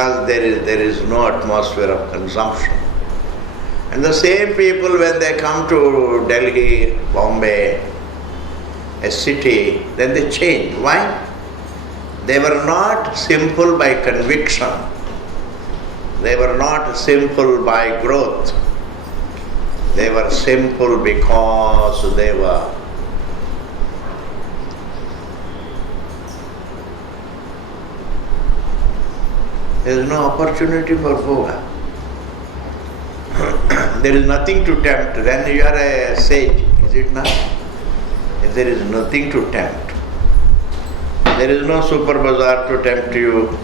because there is no atmosphere of consumption. And the same people, when they come to Delhi, Bombay, a city, then they change. Why? They were not simple by conviction. They were not simple by growth. They were simple because they were there is no opportunity for bhoga. There is nothing to tempt. Then you are a sage, is it not? If there is nothing to tempt, there is no super bazaar to tempt you,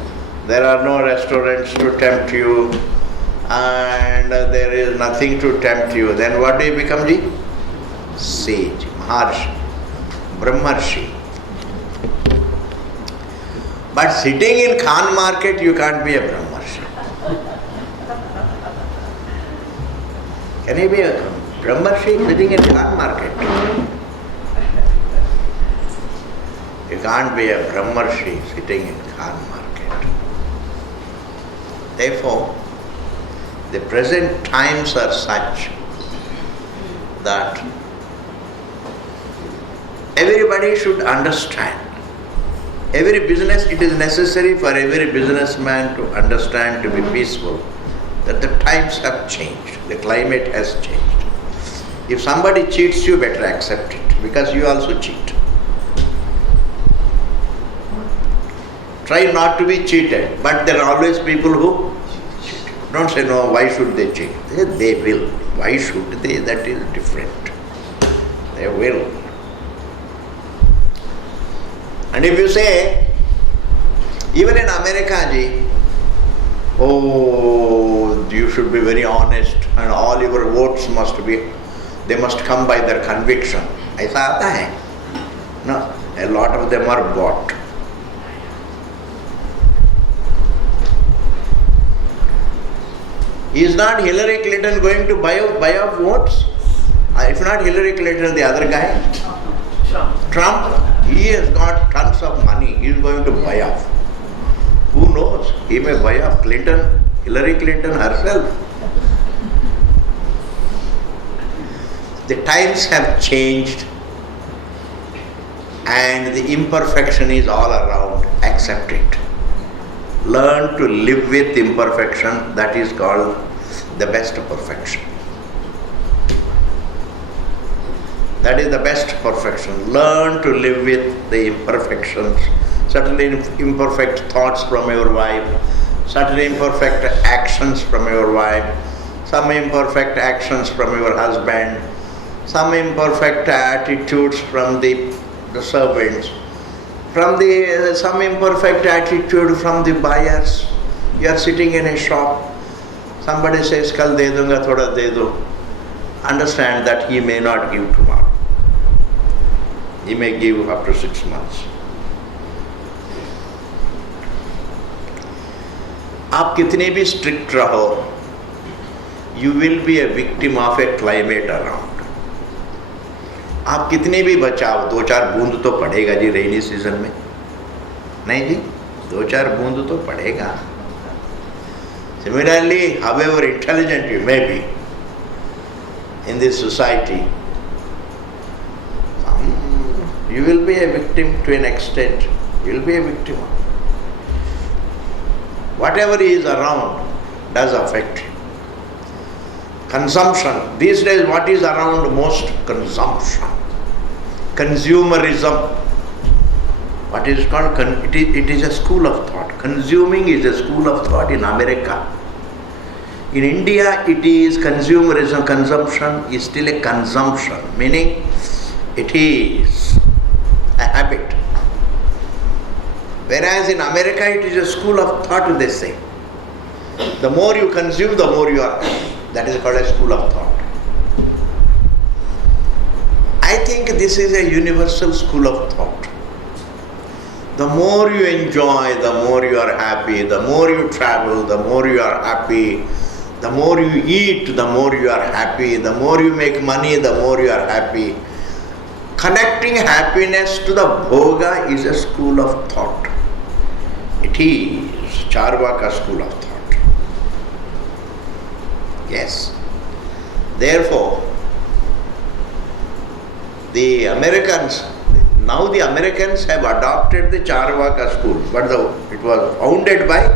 there are no restaurants to tempt you, and there is nothing to tempt you, then what do you become? The sage, Maharshi, Brahmarshi. But sitting in Khan market, you can't be a Brahmarshi. Can you be a Brahmarshi sitting in Khan market? You can't be a Brahmarshi sitting in Khan market. Therefore, the present times are such that everybody should understand. Every business, it is necessary for every businessman to understand, to be peaceful, that the times have changed, the climate has changed. If somebody cheats you, better accept it, because you also cheat. Try not to be cheated, but there are always people who cheat. Don't say, no, why should they cheat? They will. Why should they? That is different. They will. And if you say, even in America, oh, you should be very honest and all your votes must be, they must come by their conviction. ऐसा आता है? No, a lot of them are bought. Is not Hillary Clinton going to buy off votes? If not Hillary Clinton, the other guy? Trump. He has got tons of money. He is going to buy off. Who knows? He may buy off Clinton, Hillary Clinton herself. The times have changed and the imperfection is all around. Accept it. Learn to live with imperfection. That is called the best perfection. That is the best perfection. Learn to live with the imperfections. Certain imperfect thoughts from your wife, certain imperfect actions from your wife, some imperfect actions from your husband, some imperfect attitudes from the servants, some imperfect attitude from the buyers. You are sitting in a shop, somebody says, kal de dunga, thoda de do. Understand that he may not give tomorrow. He may give up to 6 months. आप कितने भी strict रहो, you will be a victim of a climate around. आप कितने भी बचाओ, 2-4 बूंद तो पड़ेगा जी रेनी सीजन में. नहीं जी, 2-4 बूंद तो पड़ेगा. Similarly, however intelligent you may be in this society, you will be a victim to an extent. You will be a victim. Whatever is around does affect you. Consumption. These days what is around most? Consumption. Consumerism. What is called? It is a school of thought. Consuming is a school of thought in America. In India it is consumerism. Consumption is still a consumption. Meaning it is a habit. Whereas in America it is a school of thought, they say. The more you consume, the more you are happy. That is called a school of thought. I think this is a universal school of thought. The more you enjoy, the more you are happy. The more you travel, the more you are happy. The more you eat, the more you are happy. The more you make money, the more you are happy. Connecting happiness to the bhoga is a school of thought. It is. Charvaka school of thought. Yes. Therefore, the Americans have adopted the Charvaka school, but it was founded by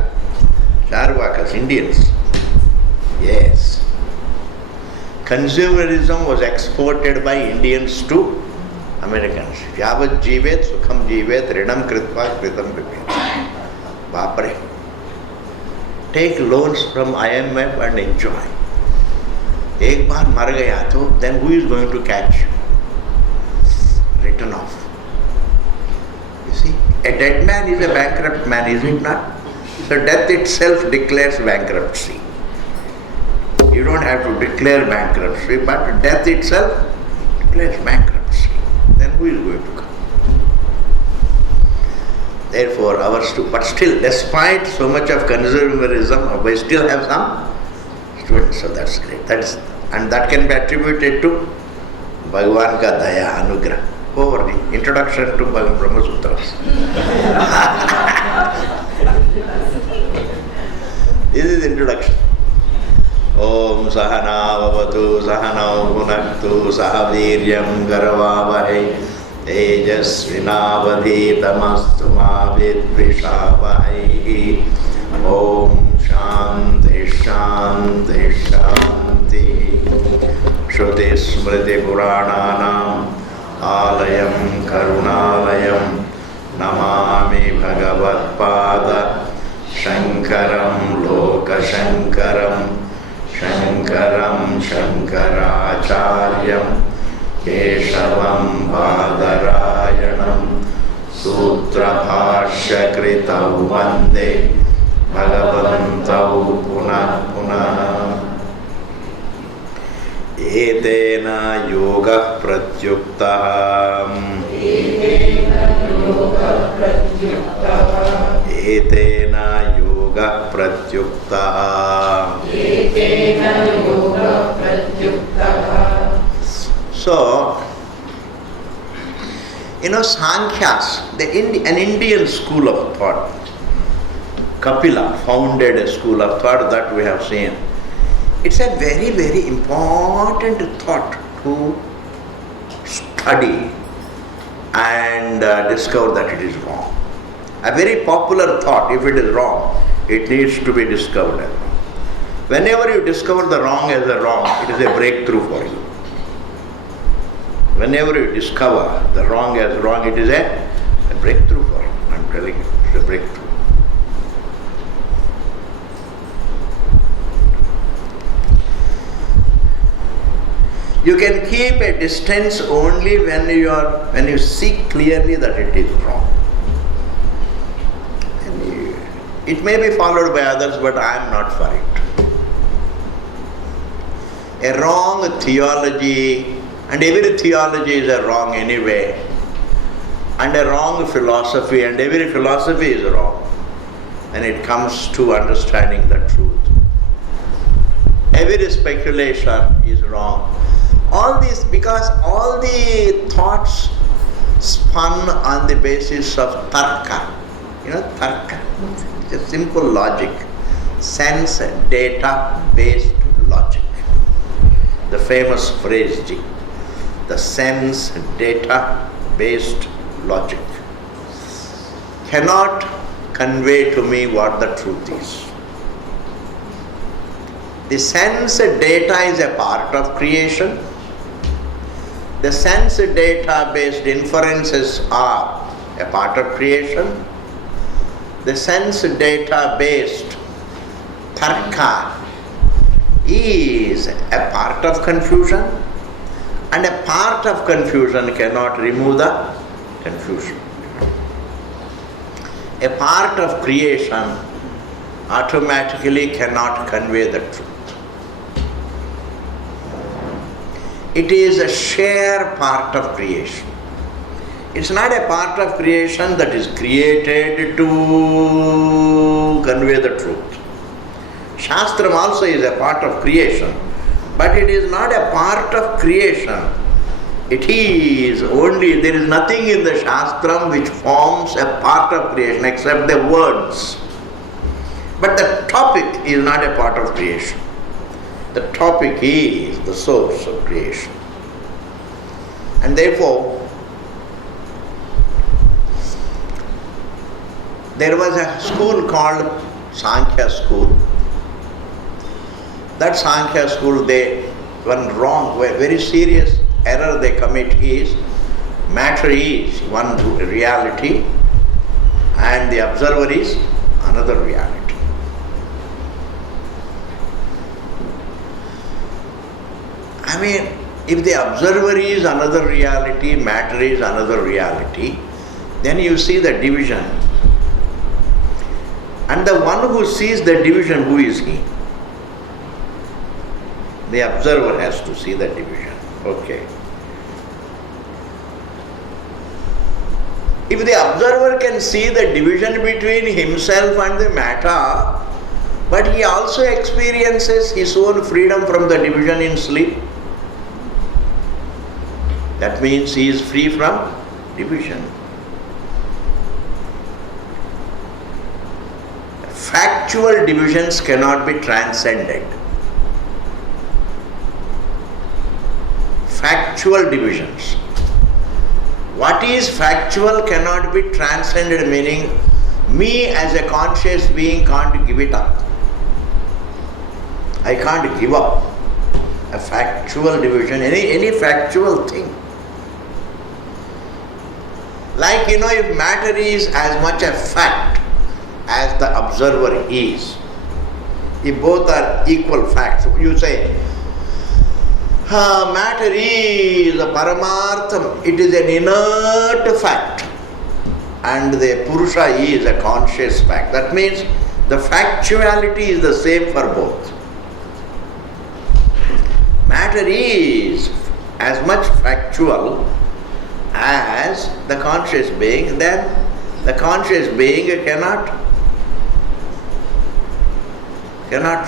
Charvakas, Indians. Yes. Consumerism was exported by Indians to Americans. Yavat jivet sukham jivet rinam kritva kritam vipet. Bapre. Take loans from IMF and enjoy. Ek baar mar gaya to, then who is going to catch? Written off. You see, a dead man is a bankrupt man, is it not? So death itself declares bankruptcy. You don't have to declare bankruptcy, but death itself declares bankruptcy. Then who is going to come? Therefore, but still, despite so much of consumerism, we still have some students. So that's great. And that can be attributed to Bhagavan ka daya, anugrah. Over the introduction to BRAHMASUTRAS. This is the introduction. Om Sahana Vavatu Sahana Bhunaktu Sahaviryam Garavavahe Tejasvinavaditamastu ma vidvishavahai. Om Shanti Shanti Shanti. Shruti Smriti Purananam Alayam Karunalayam Namami Bhagavatpada Shankaram Loka Shankaram Shankaram Shankaracharyam Keshavam Badarayanam Sutra Bhashya Kritau Vande Bhagavantau Punah Punah. Etena yoga pratyuktah. Etena yoga pratyuktah. So, Sankhyas, an Indian school of thought, Kapila founded a school of thought that we have seen. It's a very, very important thought to study and discover that it is wrong. A very popular thought, if it is wrong, it needs to be discovered as wrong. Whenever you discover the wrong as a wrong, it is a breakthrough for you. Whenever you discover the wrong as wrong, it is a breakthrough for you. I'm telling you, it's a breakthrough. You can keep a distance only when you see clearly that it is wrong. It may be followed by others, but I am not for it. A wrong theology, and every theology is a wrong anyway, and a wrong philosophy, and every philosophy is wrong when it comes to understanding the truth. Every speculation is wrong. All this, because all the thoughts spun on the basis of tarka. Tarka. It's a simple logic. Sense data based logic. The famous phrase, the sense data based logic cannot convey to me what the truth is. The sense data is a part of creation. The sense data based inferences are a part of creation. The sense data based tarka is a part of confusion, and a part of confusion cannot remove the confusion. A part of creation automatically cannot convey the truth. It is a sheer part of creation. It's not a part of creation that is created to convey the truth. Shastram also is a part of creation, but it is not a part of creation. It is only, there is nothing in the Shastram which forms a part of creation except the words. But the topic is not a part of creation. The topic is the source of creation. And therefore, there was a school called Sankhya school. That Sankhya school, one wrong, very serious error they commit is, matter is one reality and the observer is another reality. I mean, if the observer is another reality, matter is another reality, then you see the division. And the one who sees the division, who is he? The observer has to see the division. Okay. If the observer can see the division between himself and the matter, but he also experiences his own freedom from the division in sleep, that means he is free from division. Factual divisions cannot be transcended. Factual divisions. What is factual cannot be transcended, meaning me as a conscious being can't give it up. I can't give up a factual division, any factual thing. Like, if matter is as much a fact as the observer is, if both are equal facts, you say, matter is a paramartham, it is an inert fact, and the Purusha is a conscious fact. That means the factuality is the same for both. Matter is as much factual as the conscious being, then the conscious being cannot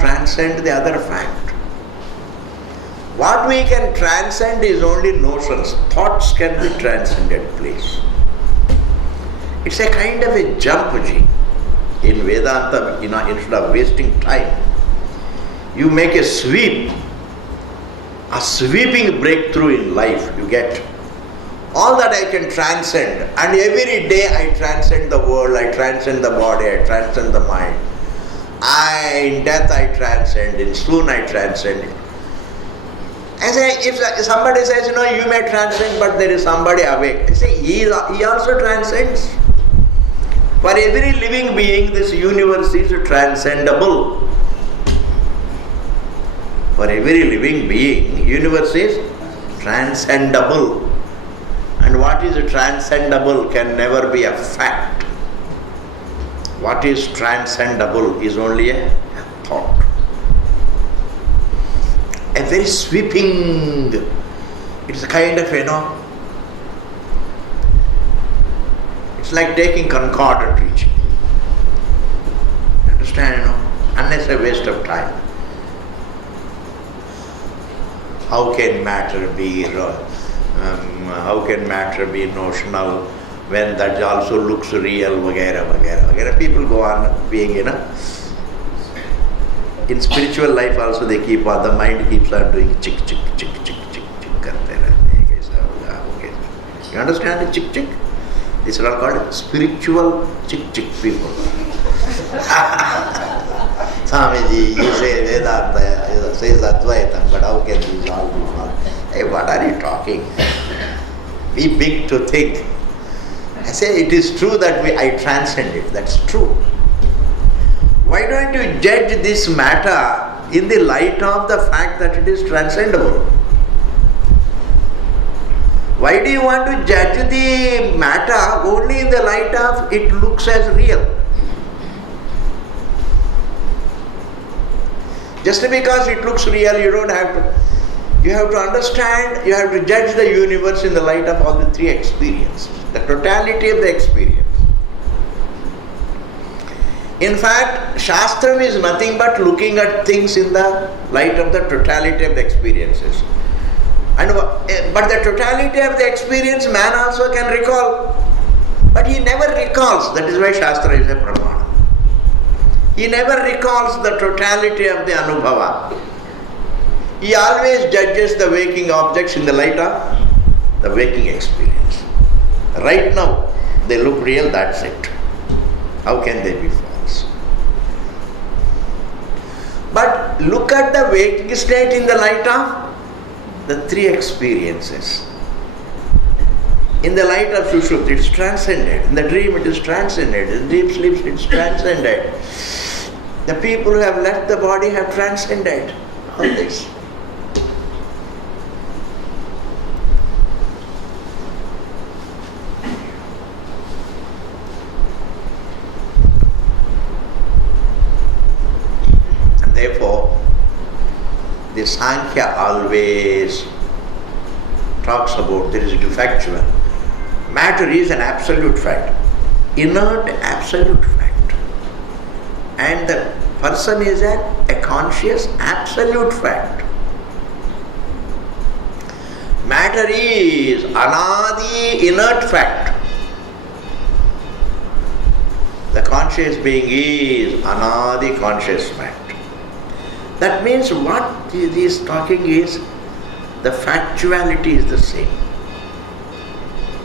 transcend the other fact. What we can transcend is only notions. Thoughts can be transcended, please. It's a kind of a jump, in Vedanta, instead of wasting time, you make a sweeping breakthrough in life you get. All that I can transcend, and every day I transcend the world, I transcend the body, I transcend the mind. In death I transcend, in soon I transcend. I say, if somebody says, you may transcend, but there is somebody awake. I say, he also transcends. For every living being, this universe is transcendable. For every living being, universe is transcendable. And what is transcendable can never be a fact. What is transcendable is only a thought. A very sweeping, it's a kind of, it's like taking concordant teaching. Understand, unless a waste of time. How can matter be notional when that also looks real, vagara, vagara, vagara. People go on being, in spiritual life also they keep on, the mind keeps on doing chick, chick, chick, chick, chick, chick, karte rehte hain. You understand the chick, chick? These are all called spiritual chick, chick people. Swamiji, you say Vedanta, you say Adhyay, but how can these all be found? Hey, what are you talking? Be big to think. I say it is true that I transcend it. That's true. Why don't you judge this matter in the light of the fact that it is transcendable? Why do you want to judge the matter only in the light of it looks as real? Just because it looks real, you don't have to. You have to understand, you have to judge the universe in the light of all the three experiences, the totality of the experience. In fact, Shastram is nothing but looking at things in the light of the totality of the experiences. But the totality of the experience man also can recall. But he never recalls. That is why Shastra is a pramana. He never recalls the totality of the Anubhava. He always judges the waking objects in the light of the waking experience. Right now, they look real, that's it. How can they be false? But look at the waking state in the light of the three experiences. In the light of Sushupti, it's transcended. In the dream, it is transcended. In deep sleep, it's transcended. The people who have left the body have transcended all this. And therefore, the Sankhya always talks about there is a defectual. Matter is an absolute fact, inert absolute fact. And the person is a conscious absolute fact. Matter is anadi inert fact. The conscious being is anadi conscious fact. That means what he is talking is the factuality is the same.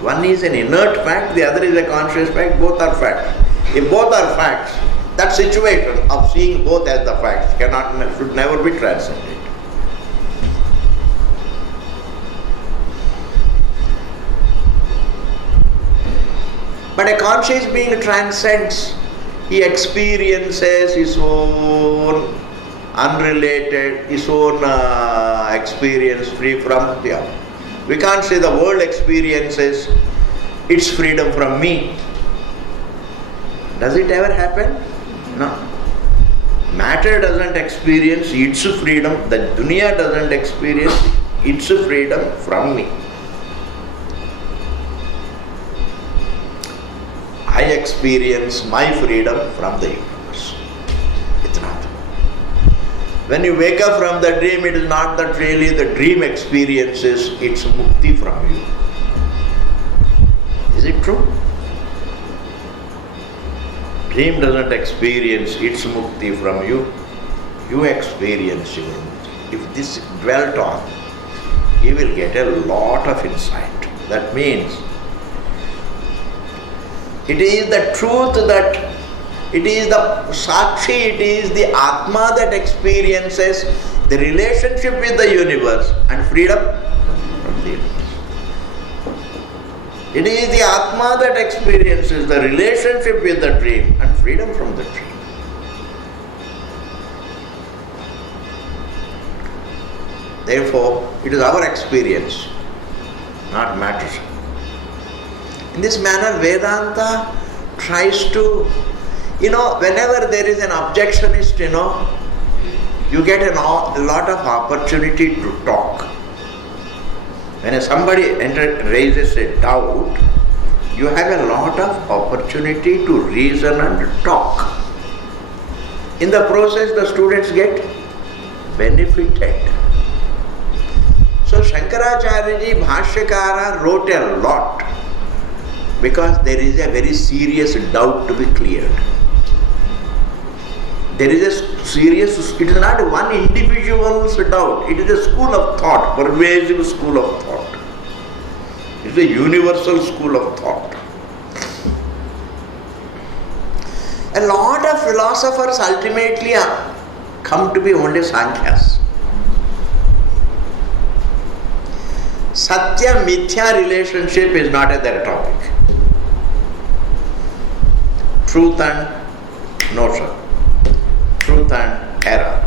One is an inert fact, the other is a conscious fact, both are facts. If both are facts, that situation of seeing both as the facts should never be transcended. But a conscious being transcends. He experiences his own unrelated, his own experience free from the other. We can't say the world experiences its freedom from me. Does it ever happen? No. Matter doesn't experience its freedom, the dunya doesn't experience its freedom from me. I experience my freedom from the universe. It's not. When you wake up from the dream, it is not that really the dream experiences its mukti from you. Is it true? Dream doesn't experience its mukti from you. You experience your mukti. If this dwelt on, you will get a lot of insight. That means it is the truth that it is the Sakshi, it is the Atma that experiences the relationship with the universe and freedom from the universe. It is the Atma that experiences the relationship with the dream and freedom from the dream. Therefore, it is our experience, not matter. In this manner, Vedanta tries to, whenever there is an objectionist, you get a lot of opportunity to talk. When somebody raises a doubt, you have a lot of opportunity to reason and talk. In the process, the students get benefited. So Shankaracharya Bhashyakara wrote a lot because there is a very serious doubt to be cleared. There is a serious, it is not one individual's doubt, it is a school of thought, pervasive school of thought. It is a universal school of thought. A lot of philosophers ultimately come to be only Sankhyas. Satya Mithya relationship is not their topic. Truth and notion. Truth and error.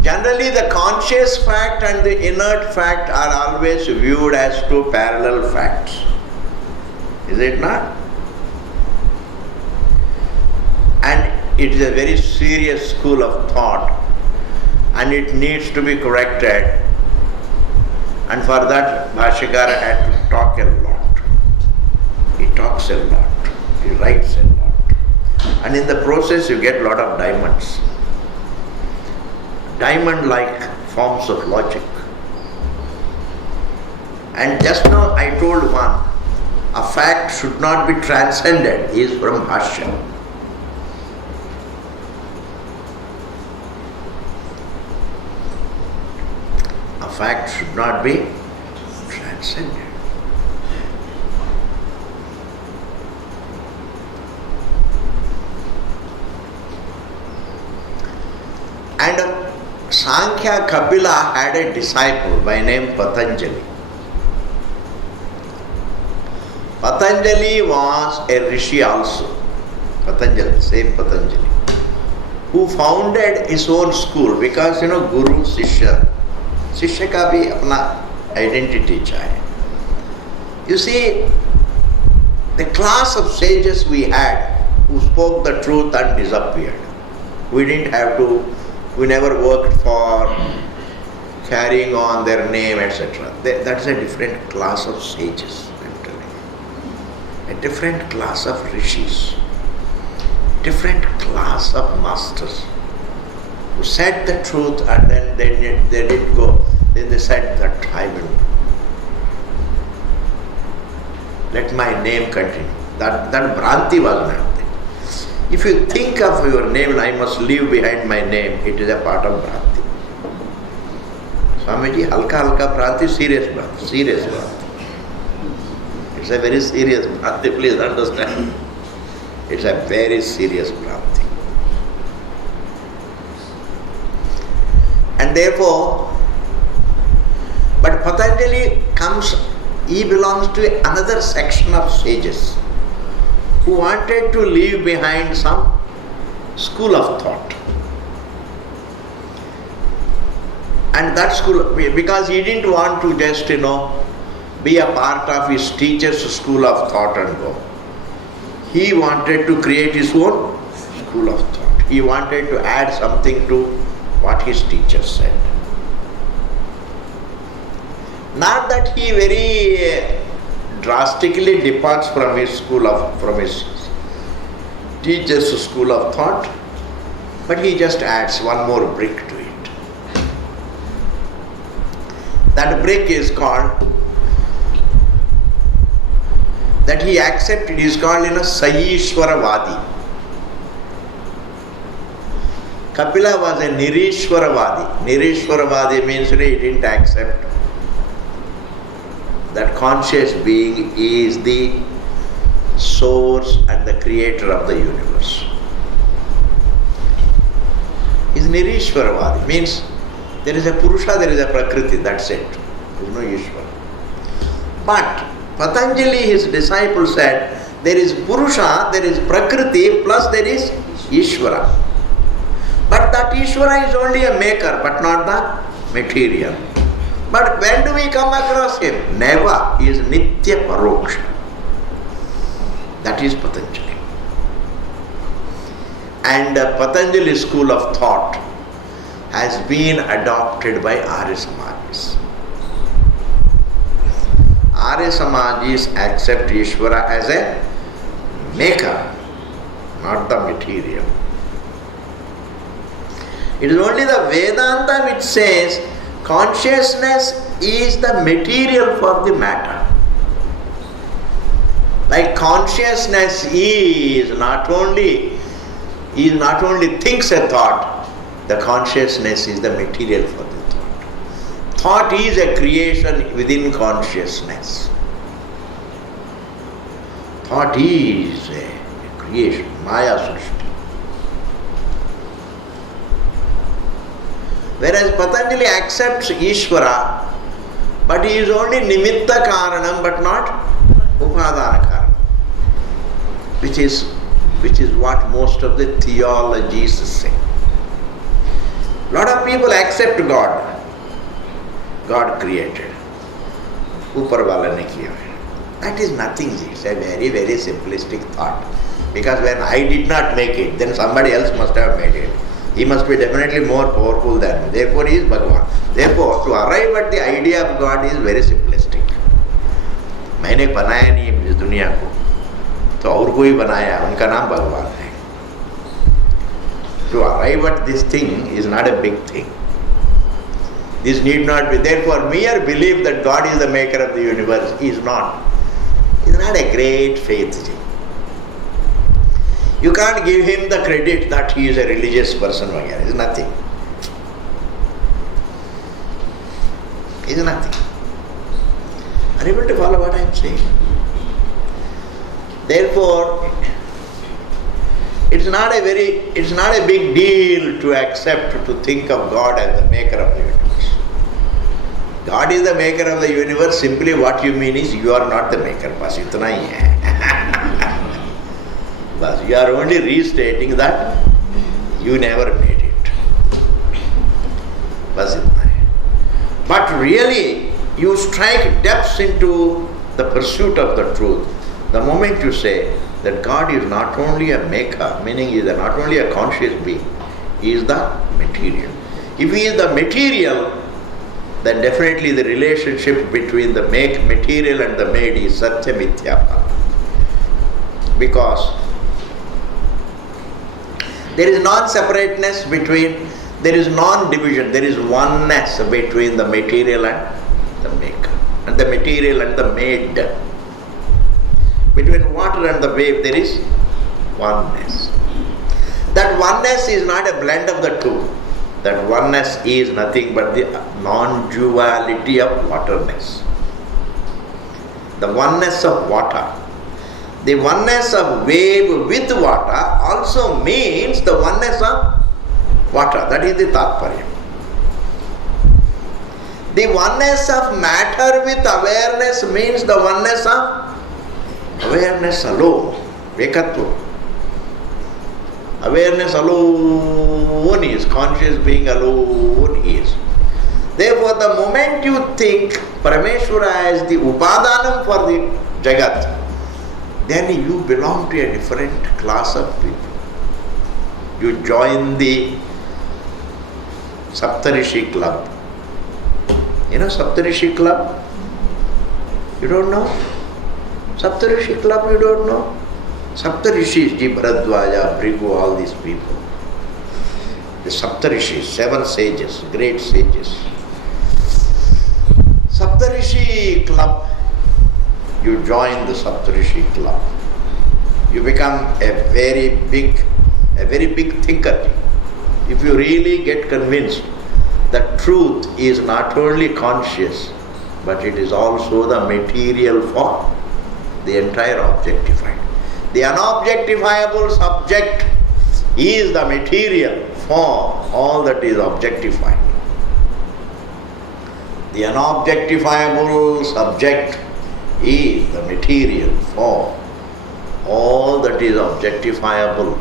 Generally, the conscious fact and the inert fact are always viewed as two parallel facts. Is it not? And it is a very serious school of thought and it needs to be corrected. And for that, Bhashyakara had to talk a lot. He talks a lot. He writes a lot. And in the process, you get a lot of diamonds. Diamond-like forms of logic. And just now I told one, a fact should not be transcended is from Bhashya. A fact should not be transcended. And Sankhya Kapila had a disciple by name Patanjali. Patanjali was a rishi also. Patanjali, same Patanjali, who founded his own school because Guru, Shishya. Shishya ka bhi apna identity chahe. You see, the class of sages we had who spoke the truth and disappeared. We didn't have to, we never worked for carrying on their name, etc. That's a different class of sages, I'm telling you. A different class of rishis, different class of masters who said the truth and then they didn't go. Then they said that I will let my name continue. That Bhranti was not there. If you think of your name, I must leave behind my name, it is a part of Bhranti. Swamiji, halka Bhranti, serious Bhranti, serious Bhranti. It's a very serious Bhranti, please understand. It's a very serious Bhranti. And therefore, but Patanjali comes, he belongs to another section of sages who wanted to leave behind some school of thought. And that school, because he didn't want to just, be a part of his teacher's school of thought and go. He wanted to create his own school of thought. He wanted to add something to what his teacher said. Not that he very drastically departs from his from his teacher's school of thought, but he just adds one more brick to it. That brick is called, that he accepted, is called Saishwaravadi. Kapila was a Nirishwaravadi. Nirishwaravadi means he didn't accept that conscious being is the source and the creator of the universe. Is Nirishwaravadi, means there is a Purusha, there is a Prakriti, that's it. There is no Ishvara. But Patanjali, his disciple, said there is Purusha, there is Prakriti, plus there is Ishvara. But that Ishvara is only a maker, but not the material. But when do we come across him? Never. He is Nitya Paroksha. That is Patanjali. And Patanjali school of thought has been adopted by Arya Samajis. Arya Samajis accept Ishvara as a maker, not the material. It is only the Vedanta which says consciousness is the material for the matter. Like consciousness is not only thinks a thought, the consciousness is the material for the thought. Thought is a creation within consciousness. Thought is a creation, Maya Srishti. Whereas Patanjali accepts Ishvara, but he is only Nimitta Karanam, but not Upadana Karanam. Which is what most of the theologies say. Lot of people accept God. God created. Upar wala ne kiya. That is nothing. It's a very, very simplistic thought. Because when I did not make it, then somebody else must have made it. He must be definitely more powerful than me. Therefore he is Bhagavan. Therefore, to arrive at the idea of God is very simplistic. मैंने बनाया नहीं इस दुनिया को, तो और कोई बनाया, उनका नाम भगवान है. To arrive at this thing is not a big thing. This need not be. Therefore, mere belief that God is the maker of the universe is not. It's not a great faith. You can't give him the credit that he is a religious person. It's nothing. It's nothing. Are you able to follow what I am saying? Therefore, it's not a big deal to accept, to think of God as the maker of the universe. God is the maker of the universe. Simply what you mean is you are not the maker. Bas itna hi hai. Bas you are only restating that you never made it. Bas itna hai. But really, you strike depths into the pursuit of the truth. The moment you say that God is not only a maker, meaning he is not only a conscious being, he is the material. If he is the material, then definitely the relationship between the material and the made is satya mithya bhava. Because there is non-separateness between, there is non-division, there is oneness between the material and the maker, and the material and the made. Between water and the wave there is oneness. That oneness is not a blend of the two. That oneness is nothing but the non-duality of waterness. The oneness of water. The oneness of wave with water also means the oneness of water. That is the tatparya. The oneness of matter with awareness means the oneness of awareness alone, ekatva. Awareness alone is, conscious being alone is. Therefore, the moment you think Parameshwara as the upadanam for the Jagat, then you belong to a different class of people. You join the Saptarishi club. You know Saptarishi club? You don't know? Saptarishi club you don't know? Saptarishis, Bharadwaja, Bhrigu, all these people. The Saptarishis, 7 sages, great sages. Saptarishi club, you join the Saptarishi club. You become a very big thinker. If you really get convinced that truth is not only conscious, but it is also the material form, the entire objectified. The unobjectifiable subject is the material form, all that is objectified. The unobjectifiable subject is the material form, all that is objectifiable.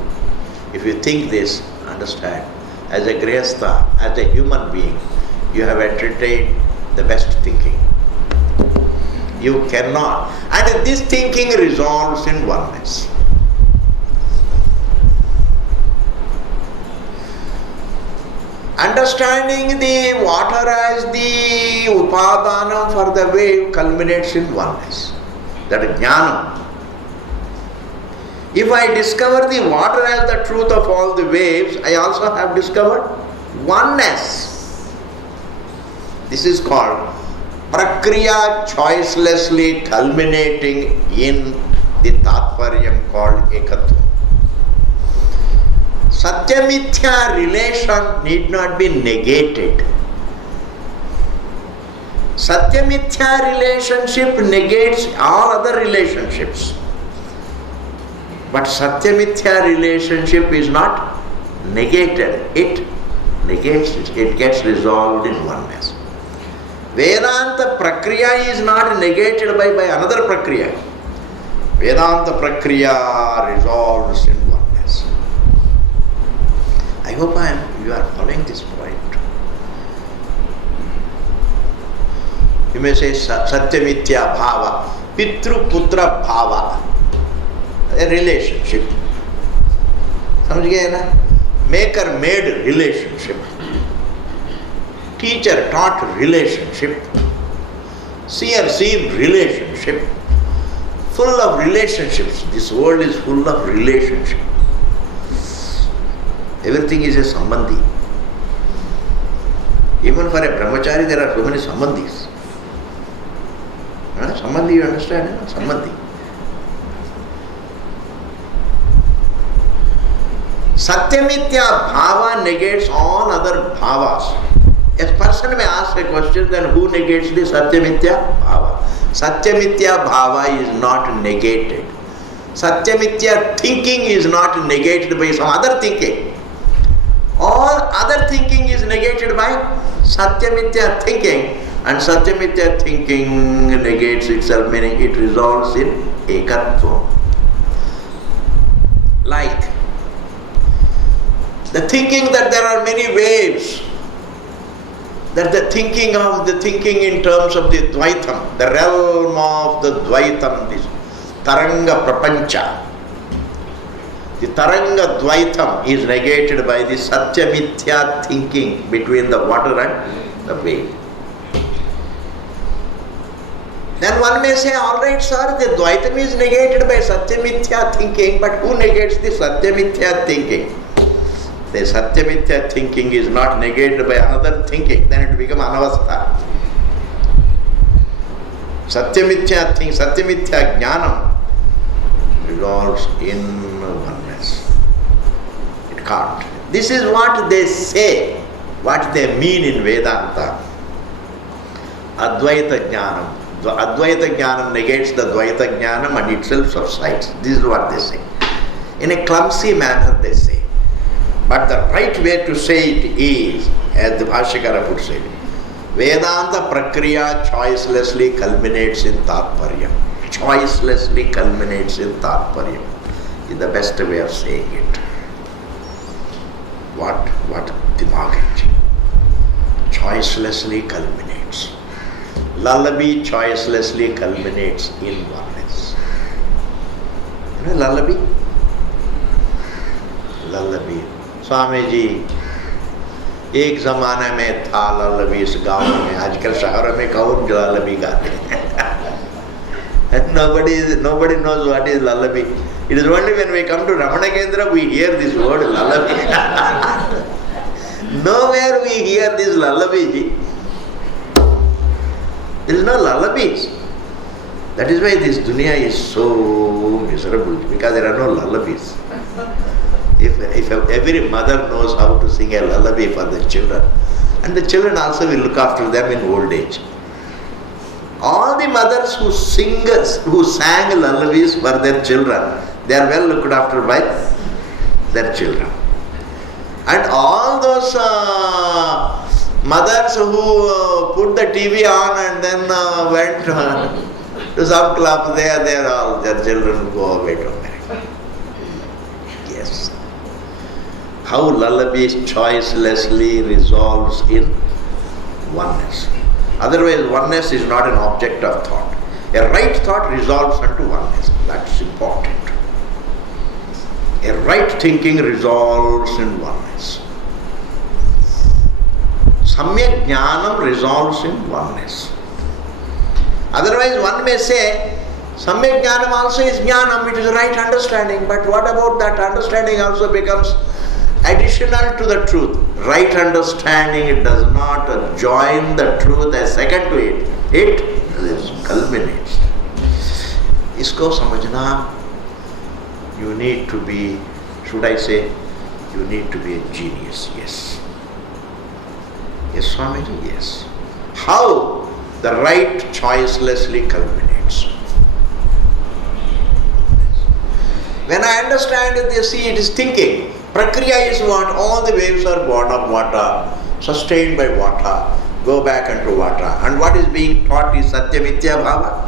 If you think this, understand, as a grihastha, as a human being, you have entertained the best thinking. You cannot. And this thinking resolves in oneness. Understanding the water as the upadana for the wave culminates in oneness. That is jnana. If I discover the water as the truth of all the waves, I also have discovered oneness. This is called prakriya choicelessly culminating in the tatparyam called ekatva. Satyamithya relation need not be negated. Satyamithya relationship negates all other relationships. But Satyamithya relationship is not negated. It negates it. It gets resolved in oneness. Vedanta prakriya is not negated by another prakriya. Vedanta prakriya resolves in oneness. I hope you are following this point. You may say Satyamithya bhava, Pitru Putra bhava, a relationship. समझ गए ना? Maker-made relationship. Teacher-taught relationship. Seer-seen relationship. Full of relationships. This world is full of relationships. Everything is a sambandhi. Even for a brahmachari there are so many sambandhis. Sambandhi, you understand? Sambandhi. Satyamitya bhava negates all other bhavas. A person may ask a question, then who negates the Satyamitya bhava? Satyamitya bhava is not negated. Satyamitya thinking is not negated by some other thinking. All other thinking is negated by Satyamitya thinking, and Satyamitya thinking negates itself, meaning it resolves in ekatva. Like the thinking that there are many waves, that the thinking in terms of the Dvaitam, the realm of the Dvaitam, this Taranga Prapancha. The Taranga Dvaitam is negated by the Satyamithya thinking between the water and the wave. Then one may say, all right sir, the Dvaitam is negated by Satyamithya thinking, but who negates the Satyamithya thinking? The Satyamithya thinking is not negated by another thinking, then it becomes anavastha. Satyamithya thinking, Satyamithya jnanam resolves in oneness. It can't. This is what they say, what they mean in Vedanta. Advaita jnanam. Advaita jnanam negates the Dvaita jnanam and itself subsides. This is what they say. In a clumsy manner they say. But the right way to say it is, as the Bhashyakara puts it, Vedanta Prakriya choicelessly culminates in Tatparyam. Choicelessly culminates in Tatparyam is the best way of saying it. What Dimagaj? Choicelessly culminates. Lullaby choicelessly culminates in oneness. You know lullaby? Lullaby. Swami ji एक जमाने में था लल्लबी इस गाँव में, आजकल शहरों में कौन लल्लबी गाते हैं? Nobody knows what is lullaby. It is only when we come to Ramana Kendra we hear this word lullaby. Nowhere we hear this lullaby ji. There is no lullabies. That is why this dunya is so miserable, because there are no lullabies. If every mother knows how to sing a lullaby for the children, and the children also will look after them in old age. All the mothers who sang lullabies for their children, they are well looked after by their children. And all those mothers who put the TV on and then went to some club, their children go away to America. Yes. How lullabies choicelessly resolves in oneness. Otherwise, oneness is not an object of thought. A right thought resolves unto oneness. That's important. A right thinking resolves in oneness. Samyak jnanam resolves in oneness. Otherwise, one may say, Samyak jnanam also is jnanam, it is a right understanding. But what about that understanding also becomes additional to the truth? Right understanding, it does not join the truth as second to it. It culminates. Isko samajhna, you need to be, should I say, you need to be a genius. Yes. Yes, Swamiji, yes. How the right choicelessly culminates. When I understand it, you see, it is thinking. Prakriya is what? All the waves are born of water, sustained by water, go back into water. And what is being taught is Satyamithya Bhava.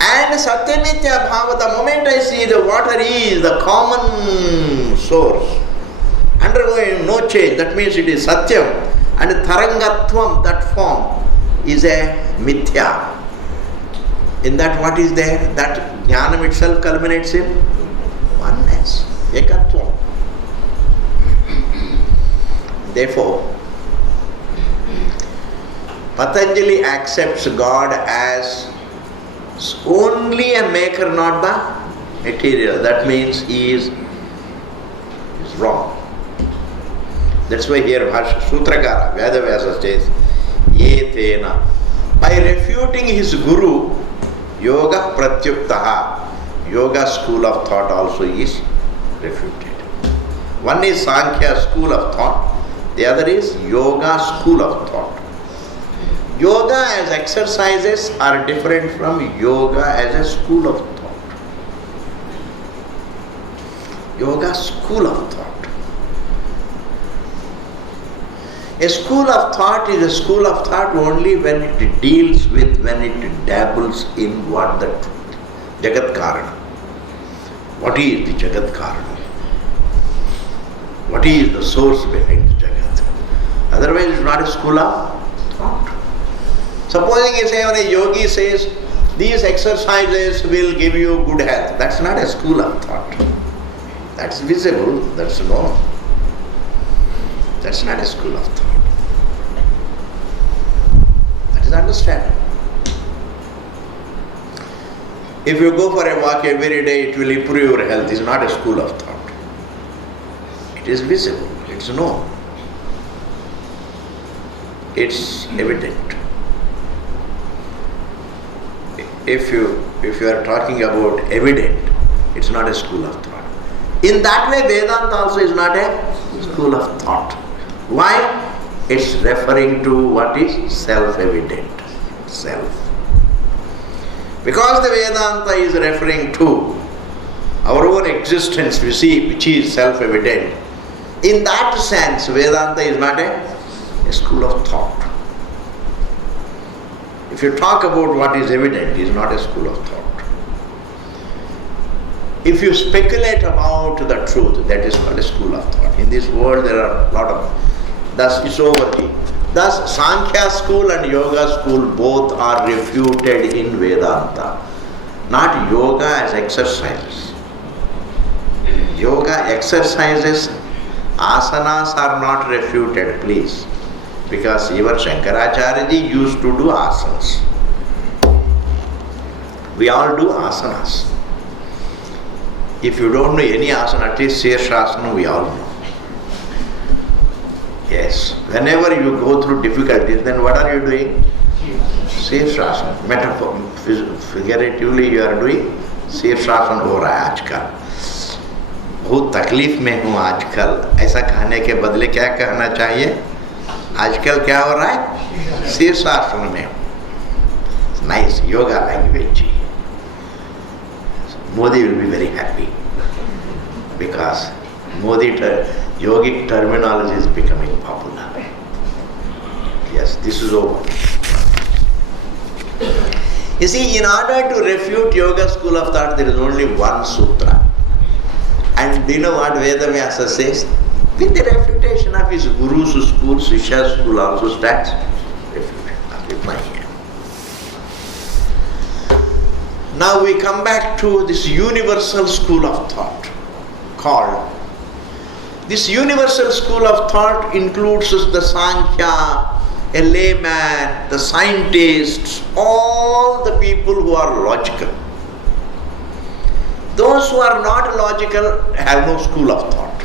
And Satyamithya Bhava, the moment I see the water is the common source, undergoing no change, that means it is Satyam. And Tarangatvam, that form, is a Mithya. In that what is there? That Jnanam itself culminates in oneness. Ekatvam. Therefore, Patanjali accepts God as only a maker, not the material. That means he is wrong. That's why here Sutrakara, Vedavyasa says, Yetena. By refuting his guru, Yoga Pratyuktaha, Yoga school of thought also is refuted. One is Sankhya school of thought, the other is Yoga school of thought. Yoga as exercises are different from yoga as a school of thought. Yoga school of thought. A school of thought is a school of thought only when it deals with, when it dabbles in what the truth. Jagat Karana. What is the Jagat Karana? What is the source behind the Jagat? Otherwise it's not a school of thought. Supposing a yogi says, these exercises will give you good health. That's not a school of thought. That's visible, that's known. That's not a school of thought. That is understandable. If you go for a walk every day, it will improve your health. It's not a school of thought. It is visible, it's known. It's evident. If you are talking about evident, it's not a school of thought. In that way, Vedanta also is not a school of thought. Why? It's referring to what is self-evident. Self. Because the Vedanta is referring to our own existence, we see, which is self-evident. In that sense, Vedanta is not a school of thought. If you talk about what is evident, it is not a school of thought. If you speculate about the truth, that is not a school of thought. In this world there are a lot of, thus it's over here. Thus Sankhya school and Yoga school both are refuted in Vedanta. Not yoga as exercises. Yoga exercises, asanas are not refuted, please. Because even Shankaracharya used to do asanas. We all do asanas. If you don't know any asana, at least Shirshasana we all know. Yes. Whenever you go through difficulties, then what are you doing? Shirshasana. Metaphor. Figuratively you are doing Shirshasana हो रहा है आजकल. बहुत तकलीफ में हूँ आजकल. ऐसा कहने के बदले क्या कहना चाहिए? आजकल क्या हो रहा है? शीर्षासन में. Nice yoga language. Modi will be very happy because yogic terminology is becoming popular. Yes, this is over. You see, in order to refute yoga school of thought, there is only one sutra. And do you know what Vedavyasa says? With the refutation of his guru's school, Shishya's school also starts refuted with my hand. Now we come back to this universal school of thought called. This universal school of thought includes the Sankhya, a layman, the scientists, all the people who are logical. Those who are not logical have no school of thought.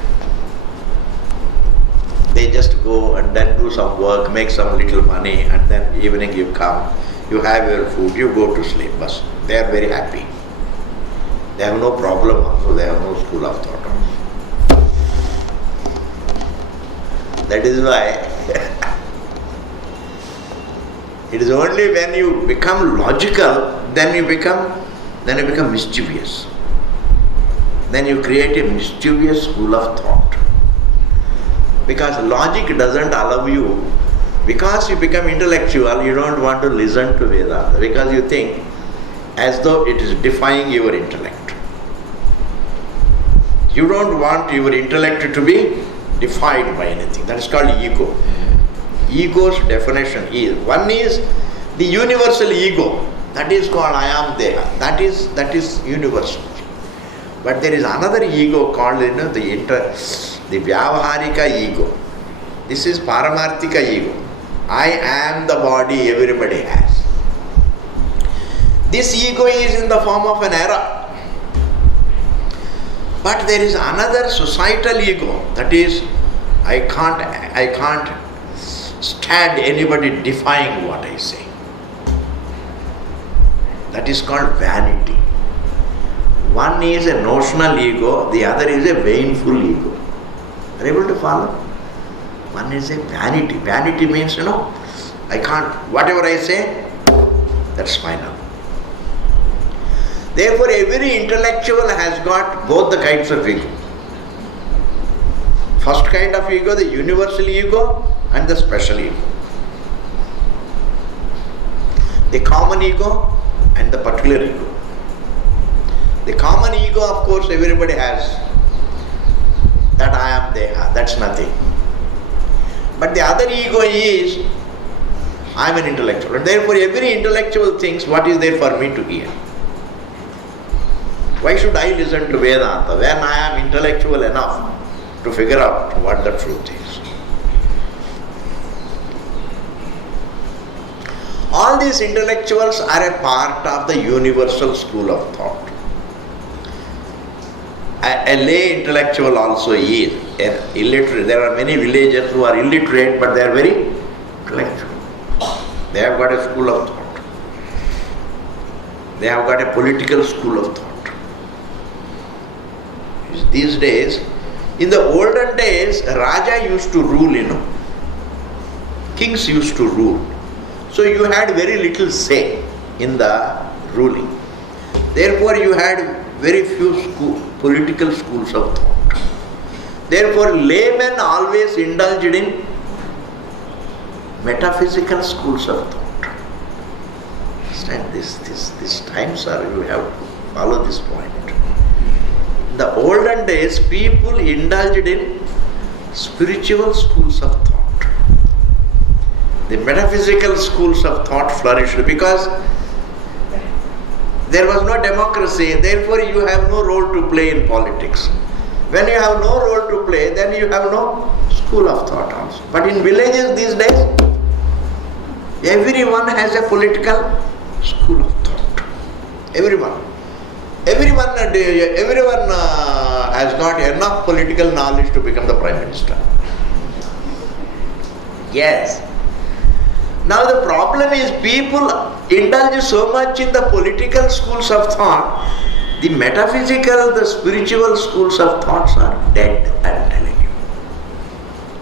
They just go and then do some work, make some little money, and then evening you come, you have your food, you go to sleep. But they are very happy. They have no problem also, they have no school of thought also. That is why it is only when you become logical, then you become mischievous. Then you create a mischievous school of thought. Because logic doesn't allow you, because you become intellectual, you don't want to listen to Vedanta, because you think as though it is defying your intellect. You don't want your intellect to be defied by anything. That is called ego. Ego's definition is, one is the universal ego, that is called I am there. That is universal. But there is another ego called the Vyavaharika ego. This is Paramarthika ego. I am the body everybody has. This ego is in the form of an error. But there is another societal ego, that is, I can't stand anybody defying what I say. That is called vanity. One is a notional ego, the other is a vainful ego. Are you able to follow? One is a vanity. Vanity means, I can't, whatever I say, that's final. Therefore, every intellectual has got both the kinds of ego. First kind of ego, the universal ego and the special ego. The common ego and the particular ego. The common ego, of course, everybody has. That I am, they are, that's nothing. But the other ego is, I am an intellectual. And therefore, every intellectual thinks, what is there for me to hear? Why should I listen to Vedanta when I am intellectual enough to figure out what the truth is? All these intellectuals are a part of the universal school of thought. A lay intellectual also is illiterate. There are many villagers who are illiterate, but they are very intellectual. They have got a school of thought. They have got a political school of thought. These days, in the olden days, Raja used to rule, Kings used to rule. So you had very little say in the ruling. Therefore, you had very few political schools of thought. Therefore, laymen always indulged in metaphysical schools of thought. Understand these times are, you have to follow this point. In the olden days, people indulged in spiritual schools of thought. The metaphysical schools of thought flourished because there was no democracy, therefore you have no role to play in politics. When you have no role to play, then you have no school of thought also. But in villages these days, everyone has a political school of thought. Everyone has got enough political knowledge to become the Prime Minister. Yes. Now the problem is people indulge so much in the political schools of thought, the metaphysical, the spiritual schools of thoughts are dead, I am telling you.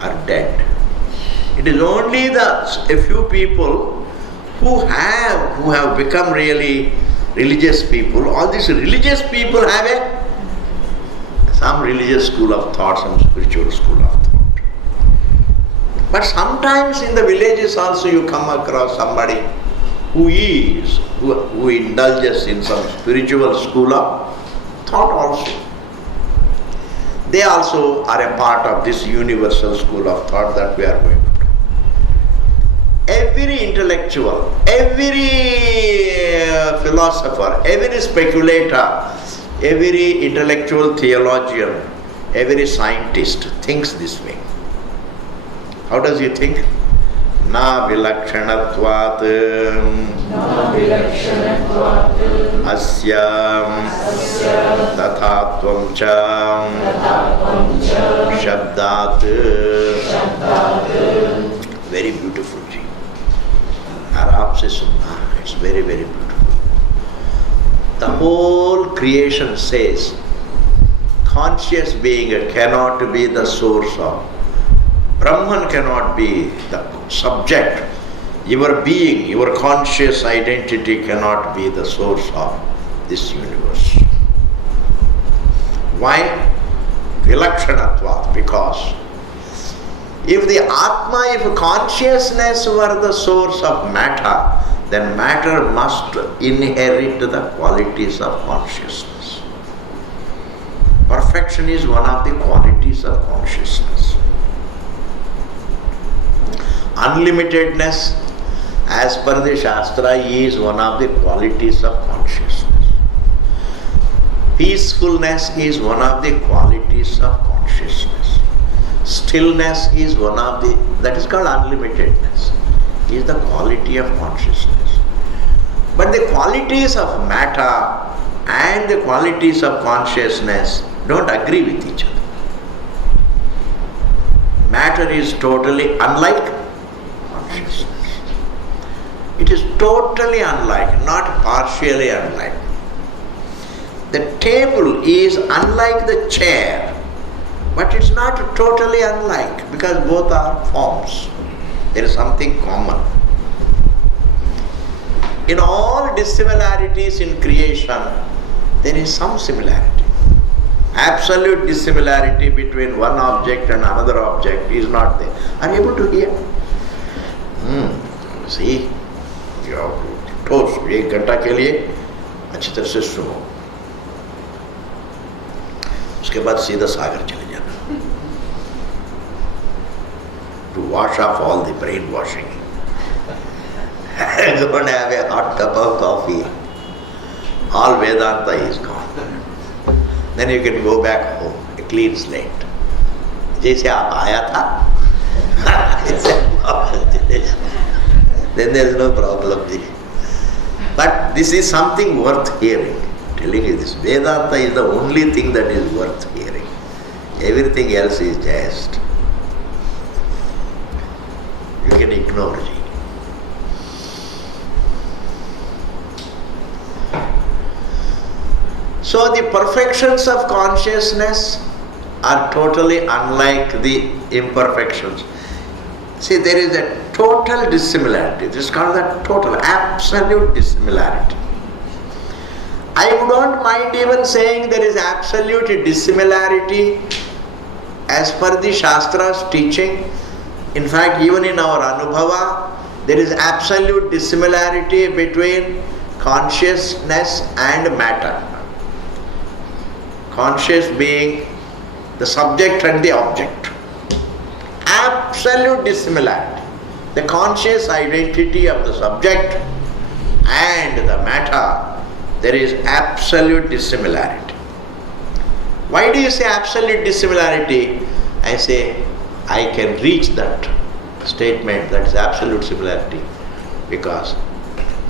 Are dead. It is only a few people who have become really religious people. All these religious people have some religious school of thought, some spiritual school of thought. But sometimes in the villages also you come across somebody who indulges in some spiritual school of thought also. They also are a part of this universal school of thought that we are going to do. Every intellectual, every philosopher, every speculator, every intellectual theologian, every scientist thinks this way. How does he think? Na vilakshanatvat asyam tathatvam cha shabdat. Very beautiful, ji. Arab se sunna. It's very, very beautiful. The whole creation says conscious being cannot be the source of. Brahman cannot be the subject. Your being, your conscious identity cannot be the source of this universe. Why? Vilakshanatvat. Because if the Atma, if consciousness were the source of matter, then matter must inherit the qualities of consciousness. Perfection is one of the qualities of consciousness. Unlimitedness, as per the Shastra, is one of the qualities of consciousness. Peacefulness is one of the qualities of consciousness. Stillness is one of the, that is called unlimitedness, is the quality of consciousness. But the qualities of matter and the qualities of consciousness don't agree with each other. Matter is totally unlike consciousness. It is totally unlike, not partially unlike. The table is unlike the chair, but it's not totally unlike, because both are forms. There is something common. In all dissimilarities in creation, there is some similarity. Absolute dissimilarity between one object and another object is not there. Are you able to hear? See, you have to toast 1 घंटा के लिए अच्छी तरह से सुनो, उसके बाद सीधा सागर चले जाना. To wash off all the brainwashing. Go and have a hot cup of coffee. All Vedanta is gone. Then you can go back home, a clean slate. जैसे आप आया था, then there is no problem. But this is something worth hearing. Telling you this, Vedanta is the only thing that is worth hearing. Everything else is just, you can ignore it. So the perfections of consciousness are totally unlike the imperfections. See, there is a total dissimilarity. This is called the total, absolute dissimilarity. I don't mind even saying there is absolute dissimilarity as per the Shastra's teaching. In fact, even in our Anubhava, there is absolute dissimilarity between consciousness and matter. Conscious being the subject and the object. Absolute dissimilarity. The conscious identity of the subject and the matter, there is absolute dissimilarity. Why do you say absolute dissimilarity? I say, I can reach that statement, that is absolute similarity, because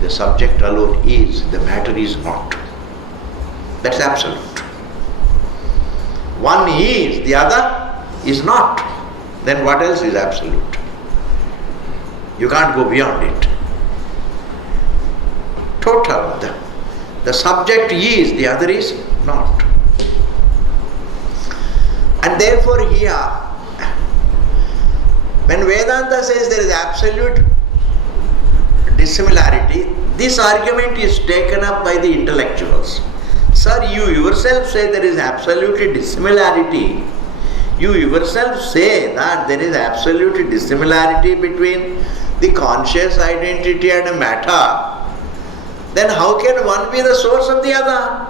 the subject alone is, the matter is not. That's absolute. One is, the other is not. Then what else is absolute? You can't go beyond it. Total. The subject is, the other is not. And therefore here, when Vedanta says there is absolute dissimilarity, this argument is taken up by the intellectuals. Sir, you yourself say there is absolute dissimilarity. You yourself say that there is absolute dissimilarity between the conscious identity and matter. Then how can one be the source of the other?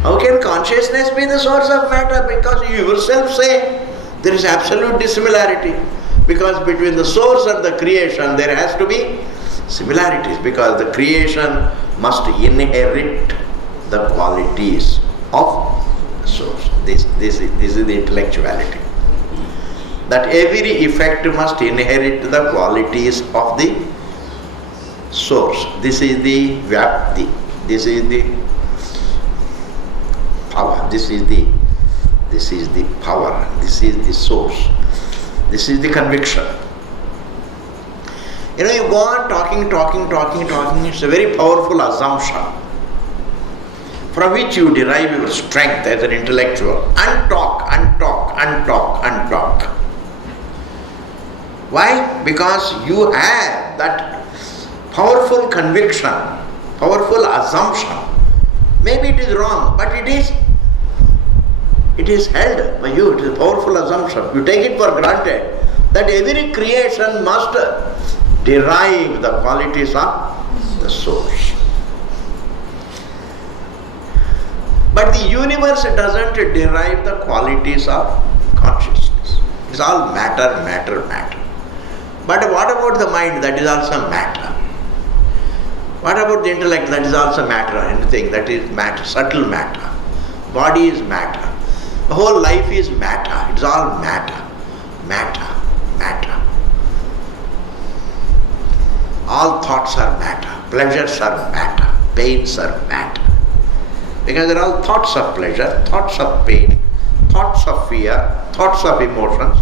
How can consciousness be the source of matter? Because you yourself say there is absolute dissimilarity. Because between the source and the creation there has to be similarities, because the creation must inherit the qualities of the source. This is the intellectuality. That every effect must inherit the qualities of the source. This is the vyapti. This is the power. This is the power. This is the source. This is the conviction. You know, you go on talking. It's a very powerful assumption from which you derive your strength as an intellectual. And talk. Why? Because you have that powerful conviction, powerful assumption. Maybe it is wrong, but it is held by you. It is a powerful assumption. You take it for granted that every creation must derive the qualities of the source. But the universe doesn't derive the qualities of consciousness. It's all matter. But what about the mind? That is also matter. What about the intellect? That is also matter. Anything that is matter, subtle matter. Body is matter. The whole life is matter. It's all matter. All thoughts are matter. Pleasures are matter. Pains are matter. Because they're all thoughts of pleasure, thoughts of pain, thoughts of fear, thoughts of emotions,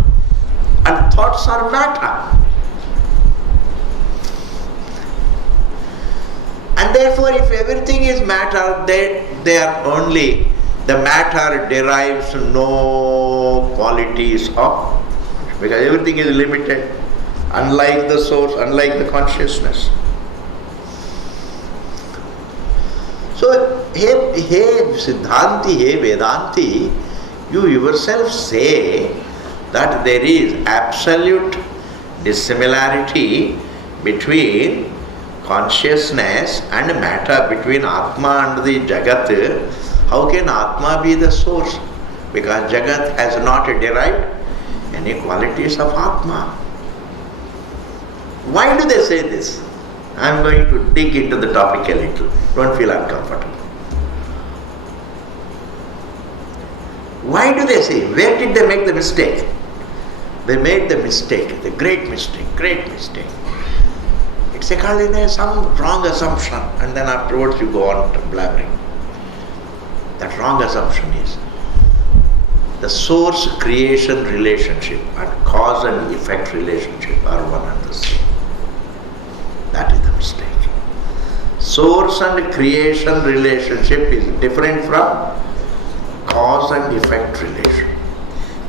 and thoughts are matter. And therefore if everything is matter, they are only, the matter derives no qualities of, because everything is limited, unlike the source, unlike the consciousness. So, hey Siddhanti, hey Vedanti, you yourself say that there is absolute dissimilarity between consciousness and matter, between Atma and the Jagat. How can Atma be the source? Because Jagat has not derived any qualities of Atma. Why do they say this? I am going to dig into the topic a little. Don't feel uncomfortable. Why do they say? Where did they make the mistake? They made the mistake, the great mistake. It's called some wrong assumption, and then afterwards you go on blabbering. That wrong assumption is the source-creation relationship and cause and effect relationship are one and the same. That is the mistake. Source and creation relationship is different from cause and effect relation.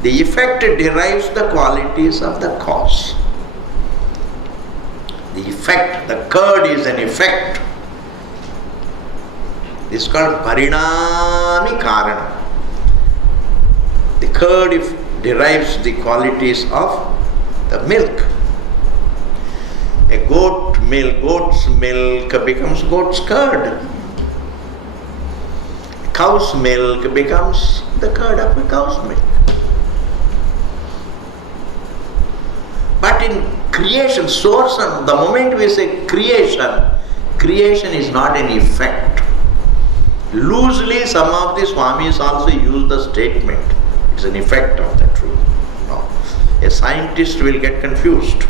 The effect derives the qualities of the cause. The effect, the curd is an effect. This is called parinami karana. The curd derives the qualities of the milk. A goat's milk becomes goat's curd. A cow's milk becomes the curd of a cow's milk. But in creation, source, the moment we say creation is not an effect. Loosely, some of the Swamis also use the statement. It's an effect of the truth. No. A scientist will get confused.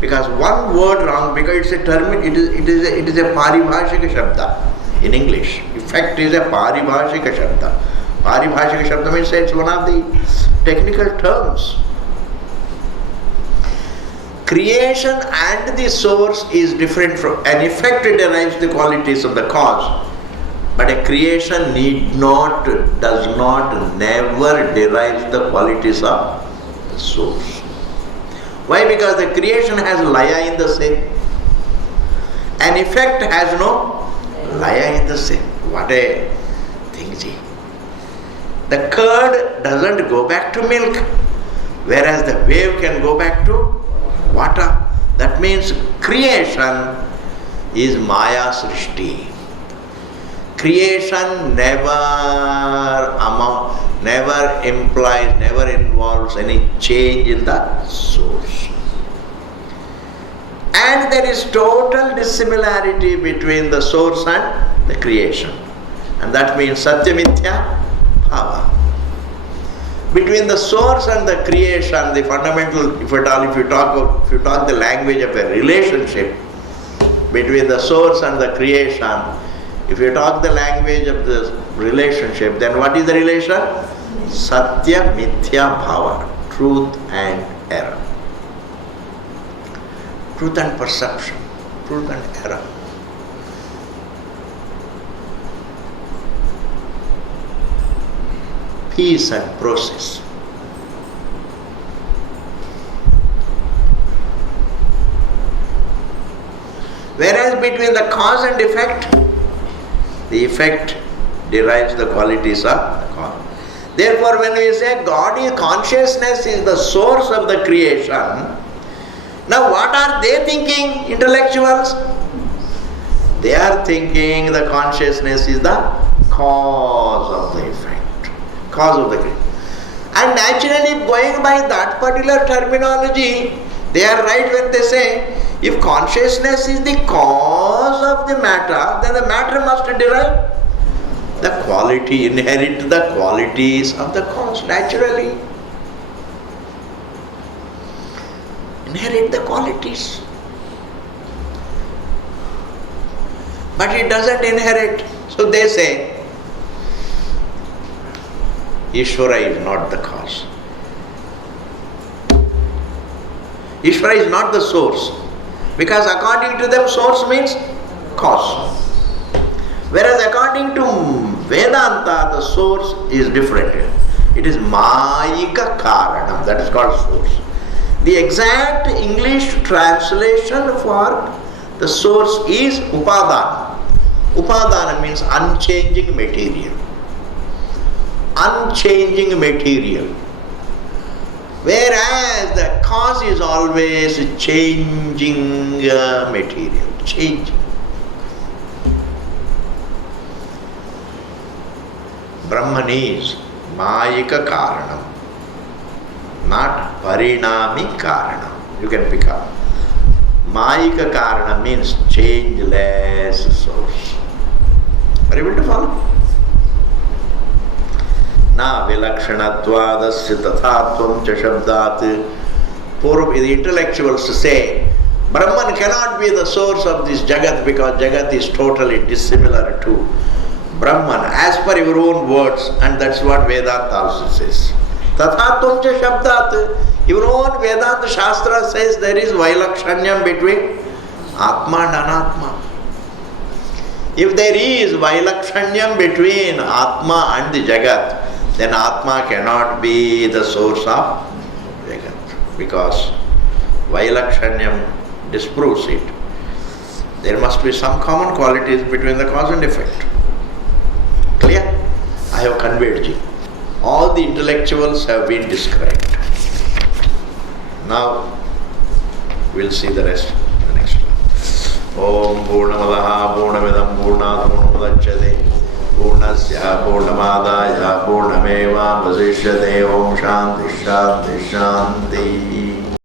Because one word wrong, because it's a term, it is a paribhashika shabda in English. Effect is a paribhashika shabda. Paribhashika shabda means it's one of the technical terms. Creation and the source is different from, an effect derives the qualities of the cause, but a creation does not, never derives the qualities of the source. Why? Because the creation has laya in the same. An effect has no laya in the same. What a thing, gee. The curd doesn't go back to milk, whereas the wave can go back to water. That means creation is Maya Srishti. Creation never implies, never involves any change in the source. And there is total dissimilarity between the source and the creation. And that means Satya Mithya Bhava. Between the source and the creation, the fundamental, if you talk the language of a relationship between the source and the creation, if you talk the language of the relationship, then what is the relation? Satya Mithya Bhava, truth and error. Truth and perception, truth and error. Peace and process. Whereas between the cause and effect, the effect derives the qualities of the cause. Therefore, when we say God is consciousness is the source of the creation, now what are they thinking, intellectuals? They are thinking the consciousness is the cause of the effect. Cause of the creation. And naturally, going by that particular terminology, they are right when they say, if consciousness is the cause of the matter, then the matter must derive the quality, inherit the qualities of the cause naturally. Inherit the qualities. But it doesn't inherit. So they say, Ishvara is not the cause. Ishvara is not the source. Because according to them, source means cause. Whereas according to Vedanta, the source is different. It is Mayika Karanam, that is called source. The exact English translation for the source is Upadana. Upadana means unchanging material. Unchanging material. Whereas the cause is always changing material. Changing. Brahman is Mayika Karanam, not Parinami Karanam. You can pick up. Mayika Karanam means changeless source. Are you able to follow? Na vilakshanatvadasya tathatvam cha shabdat. The intellectuals say, Brahman cannot be the source of this Jagat because Jagat is totally dissimilar to Brahman as per your own words, and that's what Vedanta also says. Tathatvam cha shabdat. Your own Vedanta Shastra says there is Vailakshanyam between Atma and Anatma. If there is Vailakshanyam between Atma and the Jagat, then Atma cannot be the source of Jagat, because Vailakshanyam disproves it. There must be some common qualities between the cause and effect. Clear? I have conveyed you. All the intellectuals have been described. Now we'll see the rest in the next one. Om Purnamadaha Purnamidam Purnat Purnamudachyate Purnasya Purnamadaya Purnameva Vasishyate. Om Shanti Shanti Shanti.